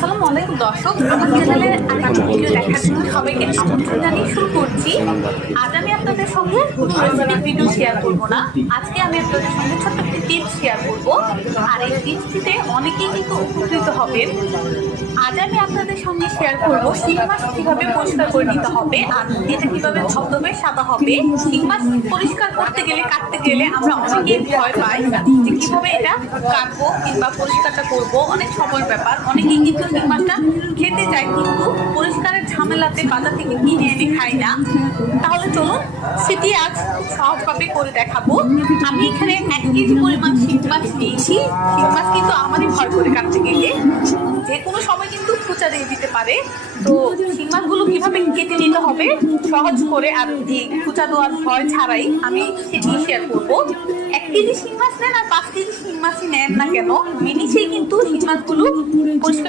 আসসালামু আলাইকুম দর্শক, আমার চ্যানেলে আরেকটি ভিডিও দেখার জন্য সবাইকে আমন্ত্রণ জানিয়ে শুরু করছি। আজ আমি আপনাদের সঙ্গে রেসিপি ভিডিও শেয়ার করব না, আজকে আমি আপনাদের সঙ্গে ছোট্ট একটি টিপস শেয়ার করব। আর এই টিপসটিতে অনেকেই কিন্তু উপকৃত হবেন। আজ আমি আপনাদের সঙ্গে শেয়ার করব শিং মাছ কিভাবে পরিষ্কার করে নিতে হবে আর এটা কিভাবে ধবধবে সাদা হবে। শিং মাছ পরিষ্কার করতে গেলে, কাটতে গেলে আমরা অনেকেই ভয় পাই যে কিভাবে এটা কাটবো কিংবা পরিষ্কারটা করব, অনেক সময়ের ব্যাপার। অনেকেই কিন্তু শিং মাছটা খেতে চায় কিন্তু পরিষ্কারের ঝামেলাতে বাজার থেকে কিনে এনে খাই না। তাহলে চলুন সেটি আজ সহজভাবে করে দেখাবো। আমি এখানে 1 কেজি পরিমাণ শিং মাছ নিয়েছি। শিং মাছ কিন্তু আমারই ভয় করে কাটতে গেলে, যে কোনো সময় কিন্তু খোঁচা দিয়ে দিতে পারে। তো শিং মাছগুলো কিভাবে কেটে নিতে হবে সহজ করে আর এই খোঁচা দেওয়ার ভয় ছাড়াই আমি সেটি শেয়ার করবো। 1 কেজি শিং মাছ নেন আর 5 কেজি শিং মাছই নেন না কেন, মিনিশেই কিন্তু শিং মাছগুলো পরিষ্কার